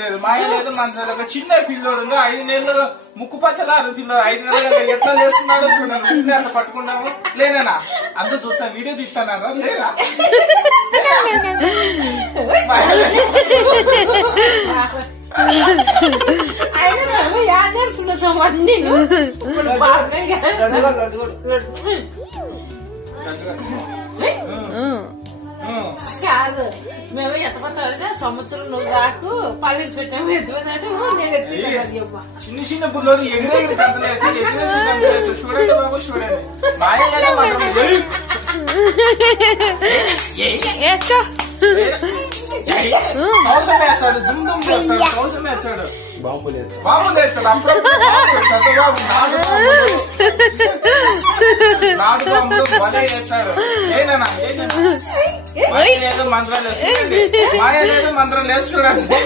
లేదు మాయ లేదు మన చిన్న పిల్లోడు 5 నెలలు ముక్కు పచ్చలారు పిల్లడు 5 నెలలు ఎట్లా చేస్తున్నాడో చూడండి అంత పట్టుకుంటాము లేనా అంత చూస్తా వీడియో తీస్తానా లేదా కాదు మేము ఎత్తపడతా సంవత్సరం నువ్వు దాకు పల్లెలు పెట్టాము ఎత్తుకున్నాడు నేను ఎత్తుకున్నాను చిన్న చిన్న పిల్లలు ఎగిరెగిరి చూడండి బాబు చూడండి అవసరం వేస్తాడు దుమ్ దుమ్ చేస్తాడు అవసరం వేస్తాడు బాబు లేస్తాడు అప్పుడప్పుడు నాడు బాంబులు భలే వేస్తాడు ఏనా మాయ లేదు మంత్రం లేదు చూడండి